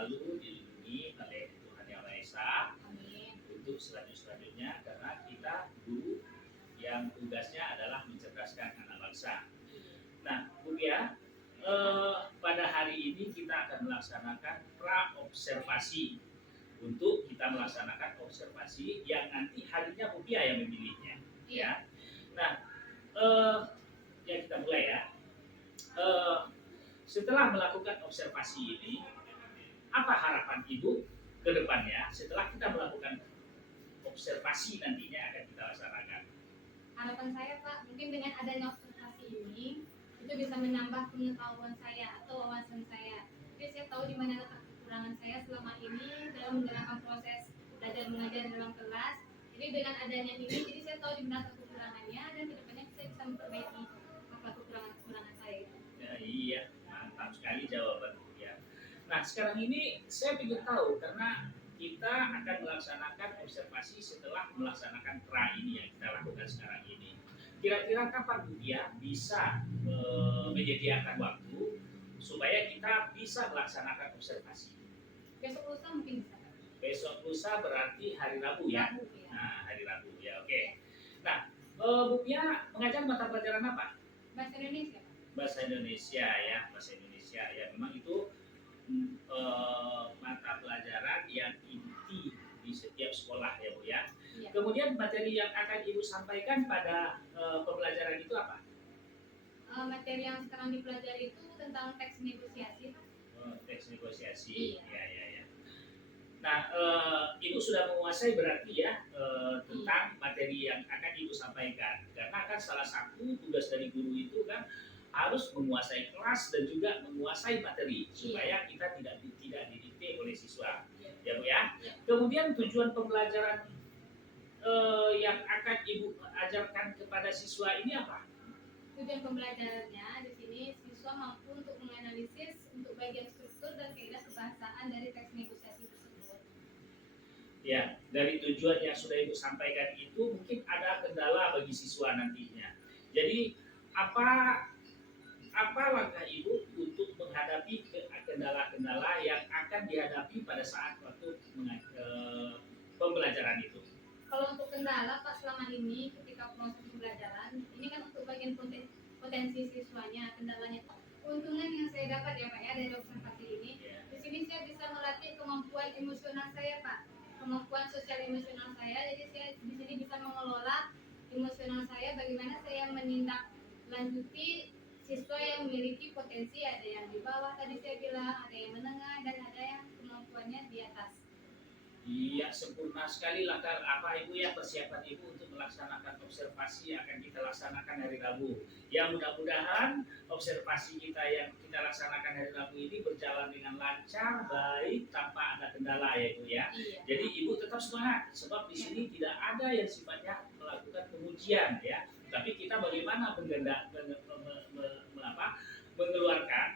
selalu dilindungi oleh Tuhan Yang Maha Esa untuk selanjutnya, karena kita guru yang tugasnya adalah mencerdaskan anak bangsa. Nah, Bu Pia, pada hari ini kita akan melaksanakan pra-observasi. Untuk kita melaksanakan observasi yang nanti harinya Bu Pia yang memilihnya. Ya. Nah, ya kita mulai ya. Setelah melakukan observasi ini, apa harapan Ibu ke depannya setelah kita melakukan observasi nantinya akan kita laksanakan? Harapan saya, Pak, mungkin dengan adanya observasi ini itu bisa menambah pengetahuan saya atau wawasan saya. Jadi saya tahu di mana letak kekurangan saya selama ini dalam menjalankan proses belajar mengajar dalam kelas. Jadi dengan adanya ini, jadi saya tahu di mana kekurangannya dan kedepannya saya bisa memperbaiki apa kekurangan saya. Ya, iya, mantap sekali jawaban ya. Nah, sekarang ini saya ingin tahu karena kita akan melaksanakan observasi setelah melaksanakan pra ini yang kita lakukan sekarang ini. Kira-kira kapan Bu Pia bisa menyediakan waktu supaya kita bisa melaksanakan observasi? Besok lusa mungkin bisa. Besok lusa berarti hari Rabu ya? Rabu, ya. Nah, hari Rabu ya, oke. Nah, Bu Pia mengajar mata pelajaran apa? Bahasa Indonesia. Bahasa Indonesia ya, bahasa Indonesia ya. Memang itu mata pelajaran yang inti di setiap sekolah ya Bu ya. Ya. Kemudian materi yang akan Ibu sampaikan pada pembelajaran itu apa? Materi yang sekarang dipelajari itu tentang teks negosiasi. Teks negosiasi. Iya. Ya. Nah, Ibu sudah menguasai berarti ya tentang materi yang akan Ibu sampaikan. Karena kan salah satu tugas dari guru itu kan harus menguasai kelas dan juga menguasai materi supaya kita tidak didikte oleh siswa. Ya Bu ya. Kemudian tujuan pembelajaran yang akan Ibu ajarkan kepada siswa ini apa? Tujuan pembelajarannya di sini siswa mampu untuk menganalisis untuk bagian struktur dan kaidah kebahasaan dari teks negosiasi tersebut. Ya, dari tujuan yang sudah Ibu sampaikan itu mungkin ada kendala bagi siswa nantinya. Jadi apa langkah Ibu untuk menghadapi kendala-kendala yang akan dihadapi pada saat waktu pembelajaran itu? Kalau untuk kendala Pak selama ini ketika proses pembelajaran, ini kan untuk bagian potensi siswanya, kendalanya. Keuntungan yang saya dapat ya Pak ya dari observasi ini, di sini saya bisa melatih kemampuan emosional saya Pak, kemampuan sosial emosional saya. Jadi saya di sini bisa mengelola emosional saya, bagaimana saya menindaklanjuti siswa yang memiliki potensi, ada yang di bawah tadi saya bilang, ada yang menengah dan ada yang kemampuannya di atas. Iya, sempurna sekali langkah Ibu ya persiapan Ibu untuk melaksanakan observasi yang akan kita laksanakan hari Rabu. Ya mudah-mudahan observasi kita yang kita laksanakan hari Rabu ini berjalan dengan lancar, baik, tanpa ada kendala ya Ibu ya. Iya. Jadi Ibu tetap semangat sebab di sini tidak ada yang sifatnya melakukan pengujian ya. Tapi kita bagaimana mengeluarkan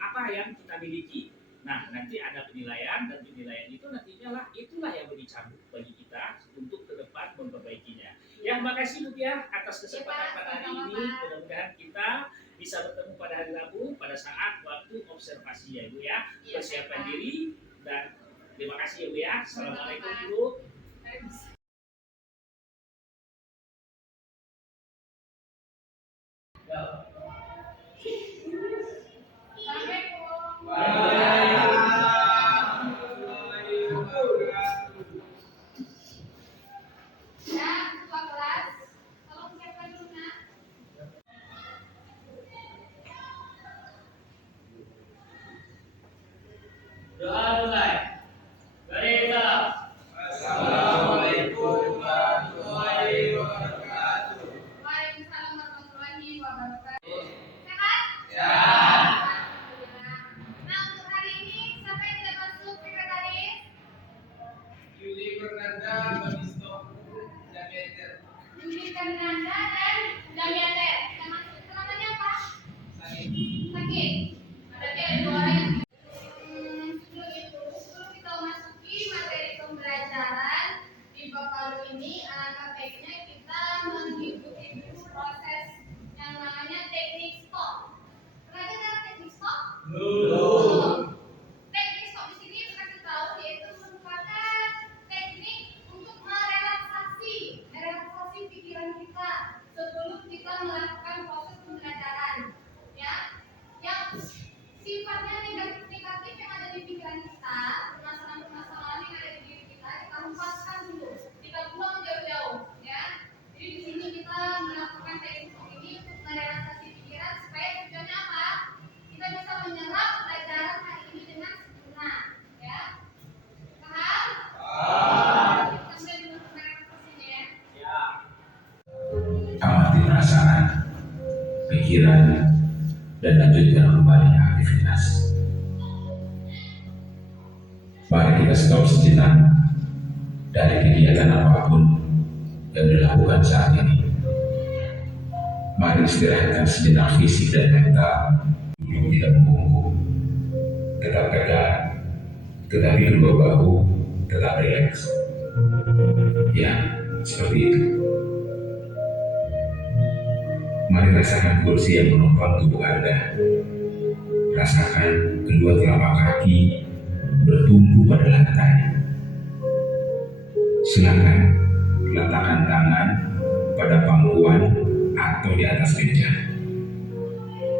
apa yang kita miliki. Nah, nanti ada penilaian dan penilaian itu itulah yang dicabut bagi kita untuk ke depan memperbaikinya. Ya, makasih Bu Pia atas kesempatan pada hari ini. Mudah-mudahan kita bisa bertemu pada hari Rabu pada saat waktu observasi ya Ibu ya. Persiapkan diri dan terima kasih ya Bu ya. Assalamualaikum Ibu. Doa mulai. Assalamualaikum warahmatullahi wabarakatuh. Waalaikumsalam warahmatullahi wabarakatuh. Sehat? Sehat. Nah, untuk hari ini siapa yang tidak masuk sekretaris? Yuli Fernanda, Banisto, Damiater. Yuli Fernanda dan Damiater. Yang masuk. Kenapanya apa? Sakit. Sakit. Berarti ada dua orang yang sebelum kita masuki materi pembelajaran di bab baru ini, alangkah baiknya kita mengikuti proses yang namanya teknik stop. Pernah dengar teknik stop? Belum. Teknik pikiran, dan lanjutkan kembali aktivitas. Mari kita stop sejenak dari kegiatan apapun yang dilakukan saat ini. Mari istirahatkan sejenak fisik dan mental. Hidup tidak membungkuk, tetap tegak, tetapi kedua bahu tetap rileks. Ya, seperti itu. Mari rasakan kursi yang menopang tubuh Anda. Rasakan kedua telapak kaki bertumpu pada lantai. Silakan letakkan tangan pada pangkuan atau di atas meja.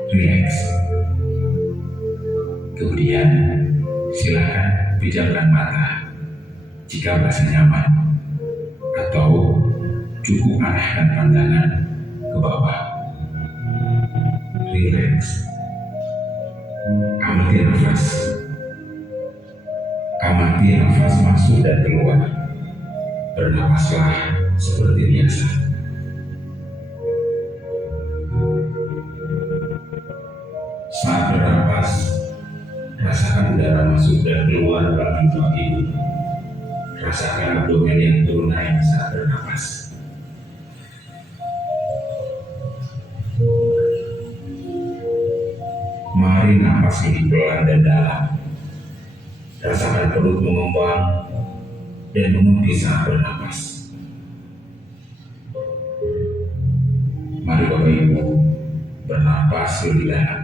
Rileks. Kemudian silakan pejamkan mata jika merasa nyaman, atau cukup arahkan pandangan ke bawah. Rileks. Amati nafas. Amati nafas masuk dan keluar. Bernafaslah seperti biasa. Saat bernapas, rasakan udara masuk dan keluar melalui tubuh ini. Rasakan abdomen yang turun naik saat bernapas. Mari napas ini pelan dan dalam. Rasakan perut mengembang dan mengempis saat bernapas. Mari Bapak Ibu bernapas lebih dalam.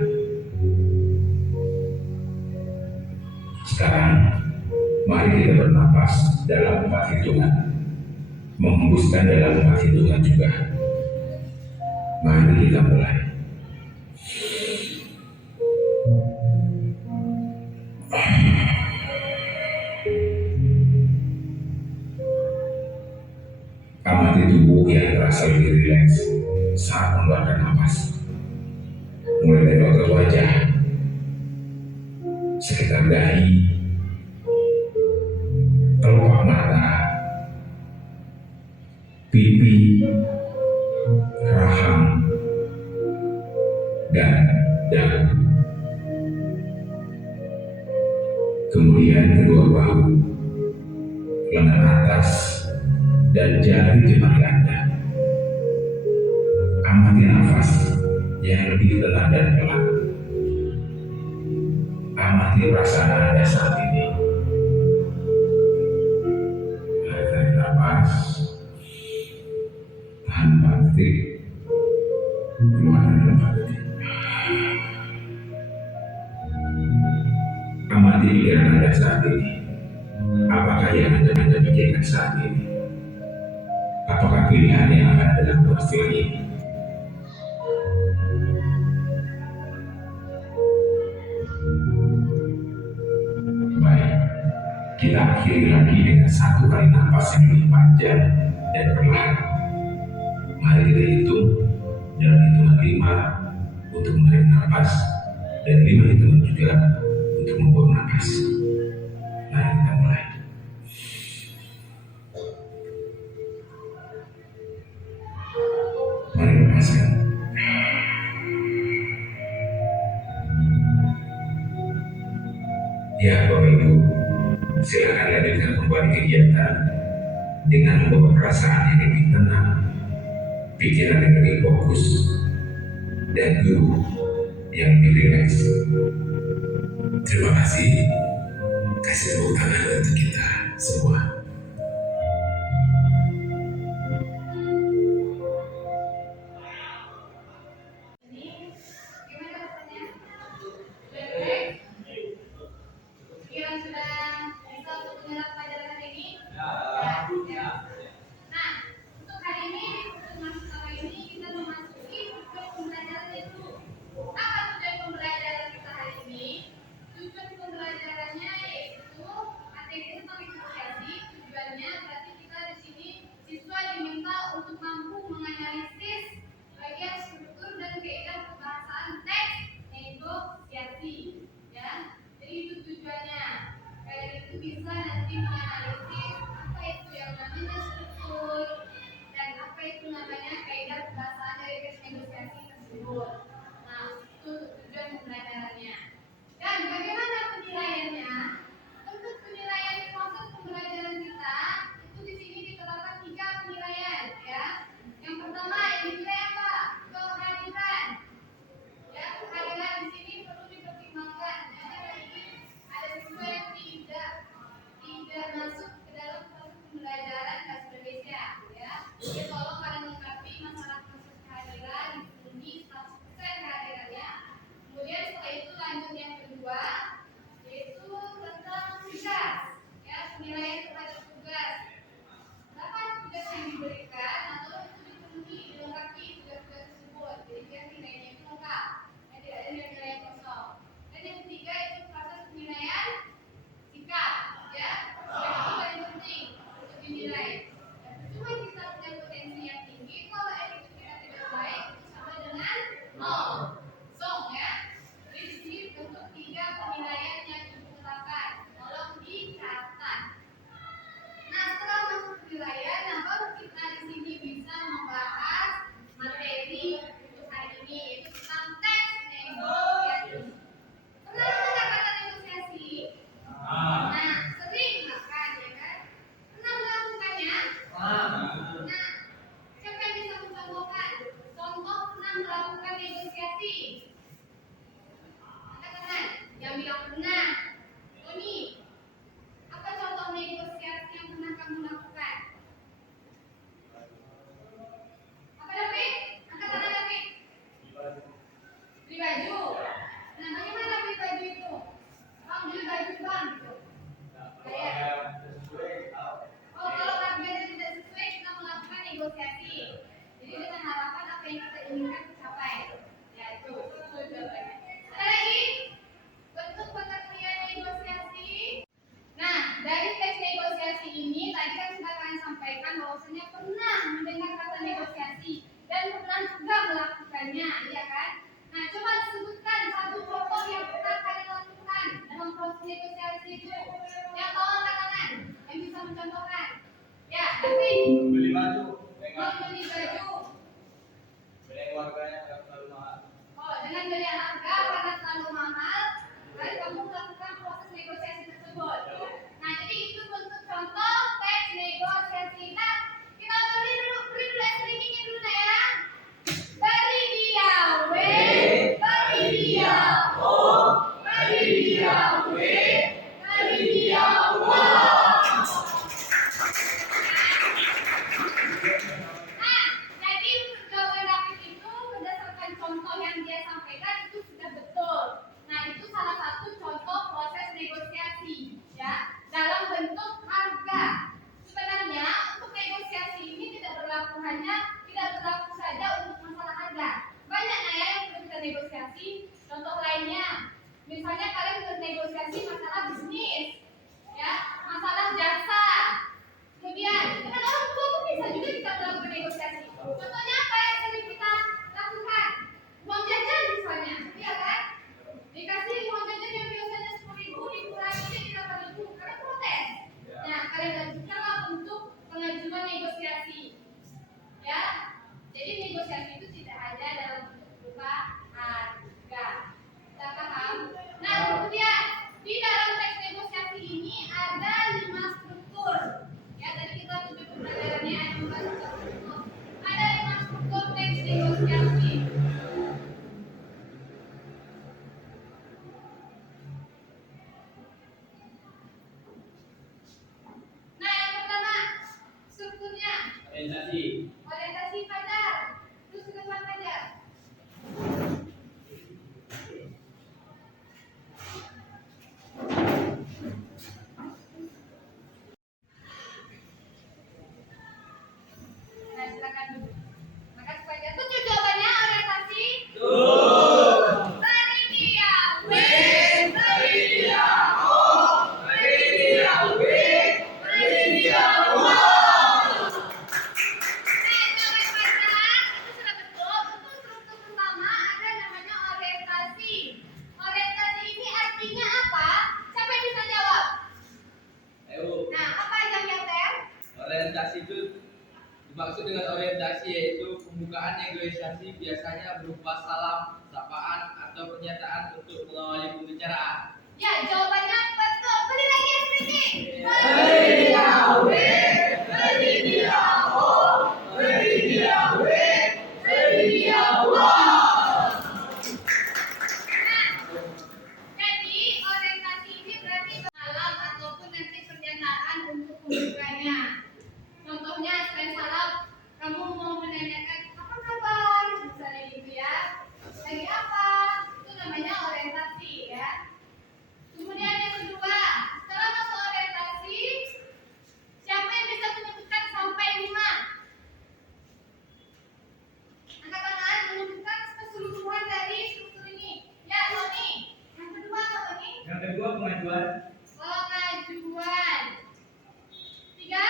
Sekarang mari kita bernapas dalam 4 hitungan, menghembuskan dalam 4 hitungan juga. Mari kita mulai. Amati tubuh yang terasa lebih rileks saat mengeluarkan napas. Mulai dari otot wajah, sekitar dahi, kelopak mata, pipi, rahang, dan dagu. Kemudian kedua bahu, lengan atas, dan jari jemari Anda. Amati nafas yang lebih tenang dan pelan. Amati perasaan Anda saat ini. Tarik nafas, tahan 4 detik, keluarkan dalam 4 detik. Amati pikiran Anda saat ini. Apakah yang Anda pikirkan saat ini? Apakah pilihan yang akan Anda lakukan setelah ini? Baik, kita akhiri lagi dengan 1 kali nafas yang lebih panjang dan perlahan. Mari kita hitung dalam hitungan 5 untuk menarik nafas dan 5 hitungan juga untuk membuang nafas. Mari kita mulai. Mari lepaskan. Ya Bapak Ibu, silakan lanjutkan kembali kegiatan dengan membawa perasaan yang lebih tenang, pikiran yang lebih fokus, dan tubuh yang lebih rileks. Terima kasih. Kasih tepuk tangan untuk kita semua. Ini gimana rasanya? Rileks? Pikiran sudah bisa untuk menyerap pelajaran hari ini? Ya. Nah, untuk hari ini, untuk masuk kali ini kita memasuki tujuan pembelajaran itu. Apa tujuan pembelajaran kita hari ini? Tujuan pembelajarannya yaitu aktivitas mengedukasi Orientasi. Orientasi Fajar. Terus ke depan Fajar. Nah, silakan duduk. Makasih Fajar. Tujuh jawabannya orientasi. Meridia W. Meridia O. Meridia W. Meridia O. Itu sudah betul. Untuk struktur pertama ada namanya orientasi. Orientasi ini artinya apa? Siapa yang bisa jawab? Ayo. Nah, apa aja yang ter? Orientasi itu dimaksud dengan orientasi yaitu pembukaan negosiasi biasanya berupa salam, sapaan, atau pernyataan untuk mengawali pembicaraan. Ya, jawabannya betul. Beri lagi yang sedikit. Meridia W. Meridia O. Meridia W. Meridia O. Jadi orientasi ini berarti salam ataupun nanti pernyataan untuk pembukanya. Contohnya selain salam, kamu mau menanyakan apa kabar, misalnya gitu ya. Lagi apa? Itu namanya orientasi ya. Kemudian yang kedua, setelah masuk orientasi, siapa yang bisa menyebutkan sampai 5? Angkat tangan menunjukkan keseluruhan dari struktur ini. Ya, Tony. Yang kedua apa, Tony? Yang kedua pengajuan, Pengajuan. Tiga,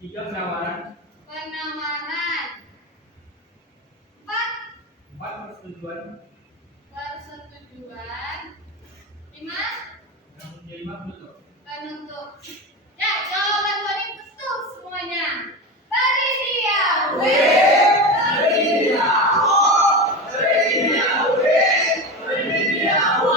tiga penawaran, penawaran. Empat, empat persetujuan, persetujuan. Lima, yang kelima penutup. penutup. Ya, jawaban Tony betul semuanya. Meridia W. Meridia O. Meridia W. Meridia O.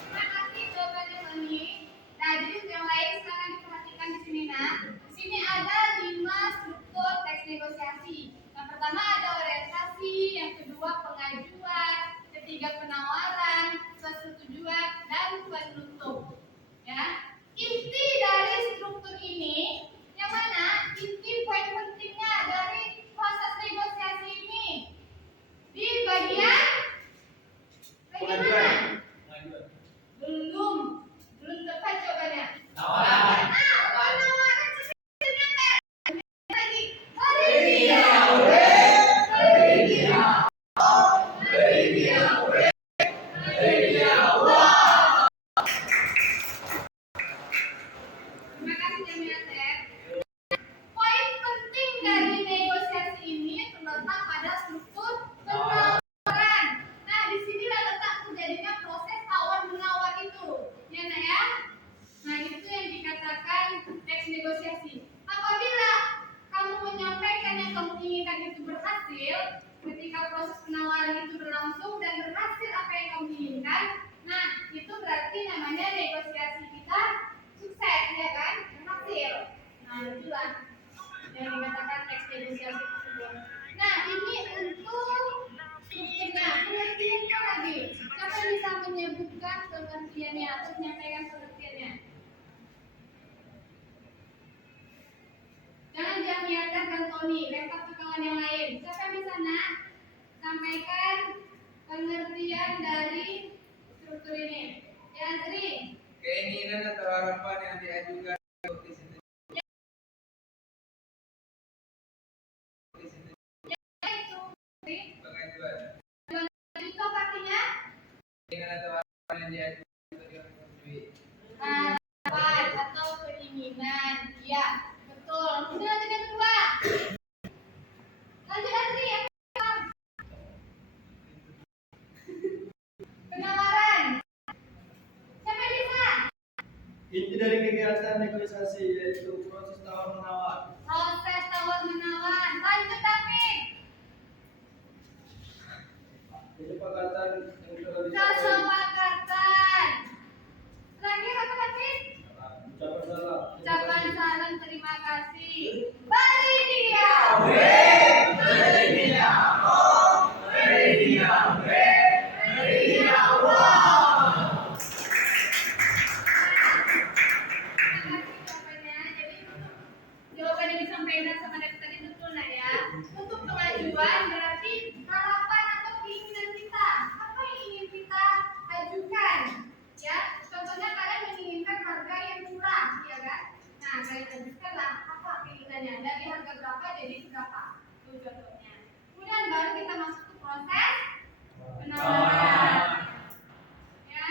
Terima kasih jawabannya Tony. Nah, jadi yang lain silakan diperhatikan di sini nah. Di sini ada 5 struktur teks negosiasi. Yang pertama ada orientasi, yang kedua pengajuan, ketiga penawaran, persetujuan, dan penutup. Ya, inti dari struktur ini yang mana? Inti poin pentingnya dari proses negosiasi ini di bagian mana? Pengajuan. Belum tepat jawabannya. Tawaran. Penawaran sebenarnya apa? Lagi. Meridia W. Meridia O. Meridia W. Meridia O. Terima kasih Jamila Ter. Poin penting dari negosiasi ini terletak pada struktur penawaran. Nah, di sinilah letak terjadinya proses tawar menawar itu. Ya, Nak ya? Nah, itu yang dikatakan teks negosiasi. Apabila kamu menyampaikan yang kamu inginkan itu berhasil, ketika proses penawaran itu berlangsung dan berhasil apa yang kamu inginkan, nah, itu berarti namanya negosiasi kita sukses, ya kan? Berhasil. Nah, itulah yang dikatakan teks negosiasi tersebut. Nah, ini untuk strukturnya. Pengertiannya lagi. Siapa yang bisa menyebutkan pengertiannya atau menyampaikan pengertiannya? Jangan diam-diamkan dan Tony, lempar ke kawan yang lain. Siapa yang bisa nak sampaikan pengertian dari struktur ini? Ya, Azri. Keinginan atau harapan yang diajukan untuk disetujui. Ya, itu. Azri. Pengajuan. Itu apa artinya? Keinginan atau harapan yang diajukan untuk disetujui. Harapan atau keinginan. Ya, betul. Kemudian lanjut yang kedua. Lanjut Azri. Yang kedua. Penawaran. Siapa yang bisa? Inti dari kegiatan negosiasi yaitu proses tawar menawar. Proses tawar menawar. Lanjut David. Kesepakatan yang telah dicapai. Kesepakatan. Terakhir apa David? Ucapan salam. Ucapan salam terima kasih. Meridia W. Meridia O. Meridia W. Meridia W. Terima kasih jawabannya. Jadi lanjutkanlah apa keinginannya dari harga berapa jadi berapa. Itu contohnya. Kemudian baru kita masuk ke proses penawaran. Ya.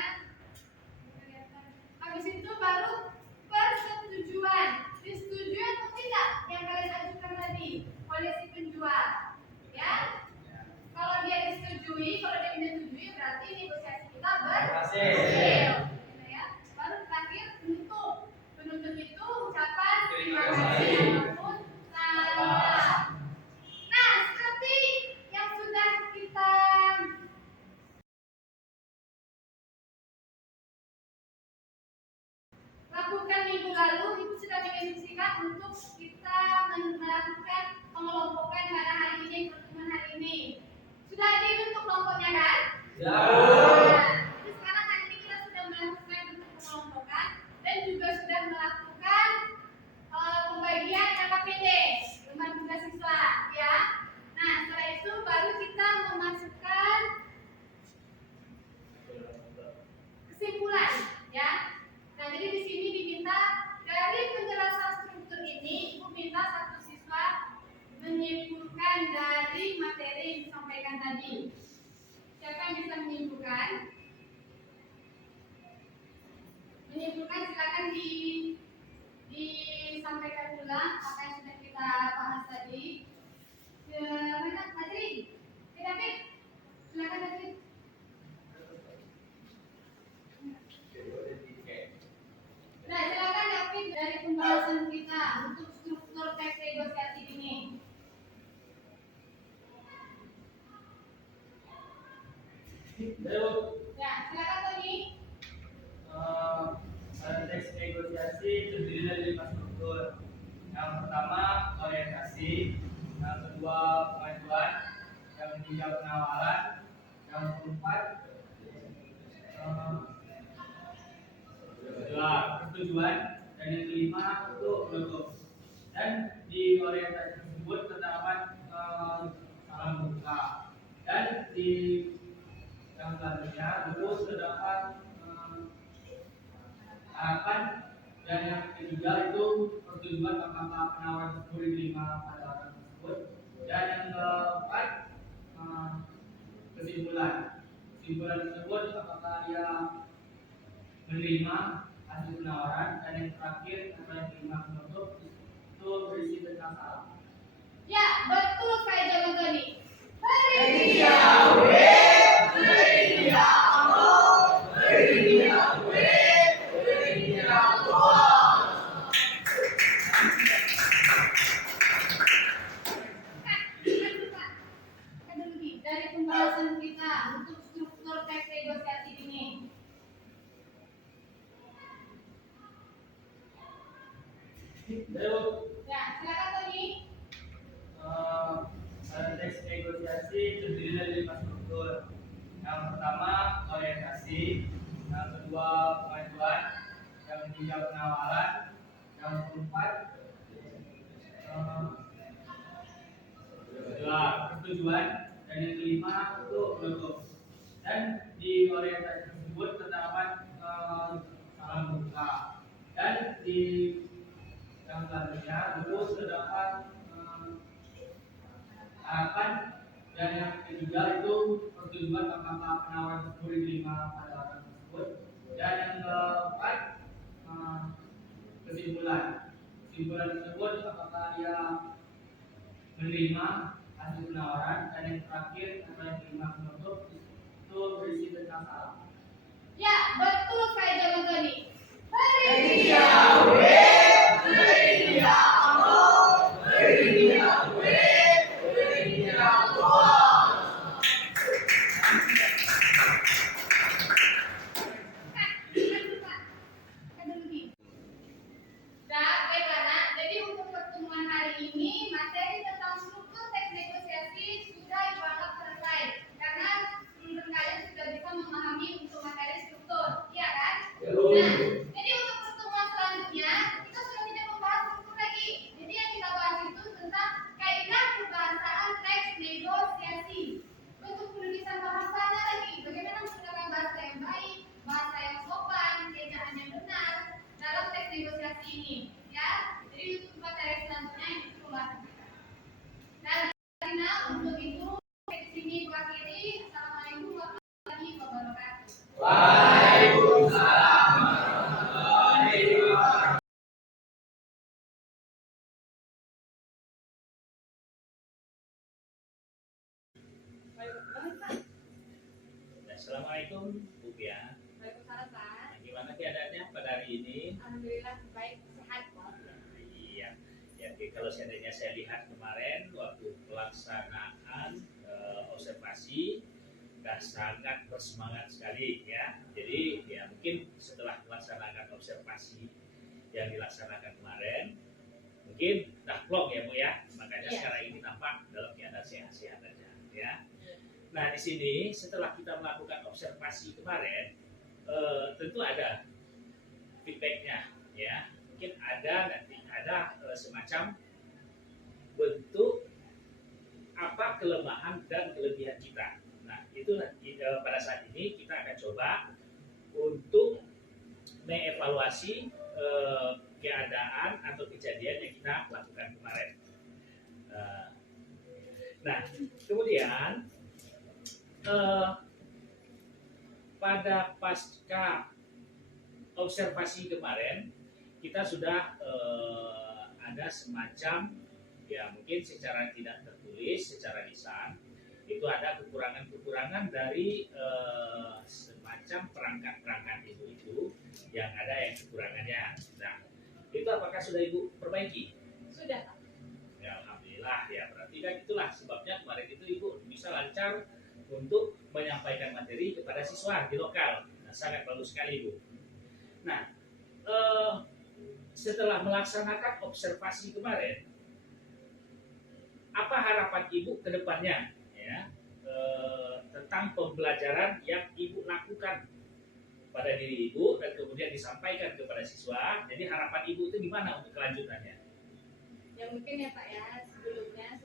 Habis itu baru persetujuan. Disetujui atau tidak yang kalian ajukan tadi oleh si penjual. Ya. Kalau dia disetujui, kalau dia menyetujui berarti negosiasi kita berhasil. Ya. Baru terakhir penutup. Penutup itu ucapan terima kasih ataupun salam. Nah, seperti yang sudah kita lakukan minggu lalu, itu sudah diinstruksikan untuk kita melakukan pengelompokan pada hari ini, pertemuan hari ini. Sudah dibentuk kelompoknya kan? Ya. Jadi sekarang hari ini kita sudah melakukan bentuk pengelompokan dan juga sudah melakukan pembagian KKPD, lembar tugas siswa, ya. Nah, setelah itu baru kita memasukkan kesimpulan, ya. Nah, jadi di sini diminta dari penjelasan struktur ini, Ibu minta satu siswa menyimpulkan dari materi yang disampaikan tadi. Siapa yang bisa menyimpulkan? Menyimpulkan silakan disampaikan ulang apa yang sudah kita bahas tadi. Mana materi? David, silakan David. Nah, silakan David dari pembahasan kita untuk struktur teks negosiasi ini. Ya, silakan Tony. Teks negosiasi terdiri dari 5 struktur. Yang pertama orientasi, yang kedua pengajuan, yang ketiga penawaran, yang keempat persetujuan, dan yang kelima itu penutup. Dan di orientasi tersebut terdapat salam membuka, dan di yang selanjutnya itu terdapat harapan, dan yang ketiga itu persetujuan apakah penawaran tersebut diterima pada orang tersebut, dan yang keempat kesimpulan tersebut apakah dia menerima hasil penawaran, dan yang terakhir atau yang kelima penutup itu berisi tentang salam. Ya, betul sekali Jamal Tony. Dari pembahasan kita untuk struktur teks negosiasi ini. Ya, silakan Tony. Teks negosiasi terdiri dari 5 struktur. Yang pertama orientasi, yang kedua pengajuan, yang ketiga penawaran, yang keempat persetujuan, dan yang kelima itu penutup. Dan di orientasi tersebut terdapat salam membuka, dan di yang selanjutnya itu terdapat harapan, dan yang ketiga itu persetujuan apakah penawaran tersebut diterima pada orang tersebut, dan yang keempat kesimpulan tersebut apakah dia menerima hasil penawaran, dan yang terakhir atau yang kelima penutup itu berisi tentang salam. Ya, betul sekali Jamal Tony. Jadi untuk pertemuan hari ini materi tentang struktur teks negosiasi sudah dianggap selesai karena menurut kalian sudah bisa memahami untuk materi struktur, iya kan? Nah, jadi untuk pertemuan selanjutnya kita sudah tidak membahas struktur lagi. Jadi yang kita bahas itu tentang kaidah kebahasaan teks negosiasi. Untuk penulisan bahasanya lagi, bagaimana menggunakan bahasa yang baik, bahasa yang sopan, ejaan yang benar dalam teks negosiasi ini, ya. alhamdulillah baik, sehat. Iya. Ya, kalau seandainya saya lihat kemarin waktu pelaksanaan observasi, sangat bersemangat sekali ya. Jadi ya mungkin setelah melaksanakan observasi yang dilaksanakan kemarin, mungkin dah plong ya Bu ya. Makanya Iya. sekarang ini tampak dalam keadaan sehat-sehat aja ya. Nah di sini setelah kita melakukan observasi kemarin, tentu ada feedbacknya ya. Mungkin ada semacam bentuk apa kelemahan dan kelebihan kita. Nah itu pada saat ini kita akan coba untuk mengevaluasi keadaan atau kejadian yang kita lakukan kemarin. Nah kemudian pada pasca observasi kemarin kita sudah ada semacam ya mungkin secara tidak tertulis, secara lisan itu ada kekurangan-kekurangan dari semacam perangkat-perangkat itu yang ada yang kekurangannya. Nah itu apakah sudah Ibu perbaiki? Sudah Pak. Ya alhamdulillah ya, berarti kan itulah sebabnya kemarin itu Ibu bisa lancar untuk menyampaikan materi kepada siswa di lokal. Nah, sangat bagus sekali Ibu. Nah setelah melaksanakan observasi kemarin, apa harapan Ibu ke depannya ya, tentang pembelajaran yang Ibu lakukan pada diri Ibu dan kemudian disampaikan kepada siswa. Jadi harapan Ibu itu gimana untuk kelanjutannya? Ya mungkin ya Pak ya, sebelum saya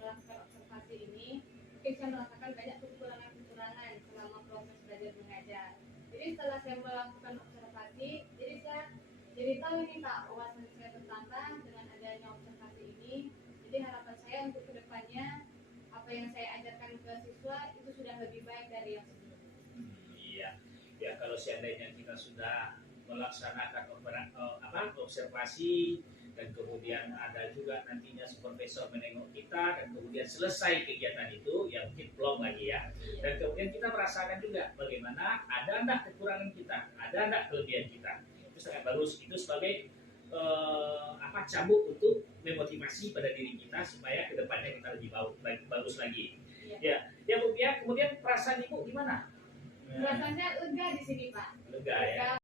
melakukan observasi ini, mungkin saya merasakan banyak kekurangan-kekurangan selama proses belajar mengajar. Jadi setelah saya melakukan observasi, jadi tahu nih Pak, wawasan saya bertambah dengan adanya observasi ini. Jadi harapan saya untuk kedepannya, apa yang saya ajarkan ke siswa itu sudah lebih baik dari yang sebelumnya. Iya, ya kalau seandainya kita sudah melaksanakan observasi dan kemudian ada juga nantinya supervisor menengok kita dan kemudian selesai kegiatan itu, ya mungkin belum lagi ya. Dan kemudian kita merasakan juga bagaimana ada enggak kekurangan kita, ada enggak kelebihan kita. Itu sangat bagus. Itu sebagai cambuk untuk memotivasi pada diri kita supaya kedepannya kita lebih bagus lagi. Ya, ya Bu ya. Kemudian perasaan Ibu gimana? Rasanya lega di sini Pak. Lega ya.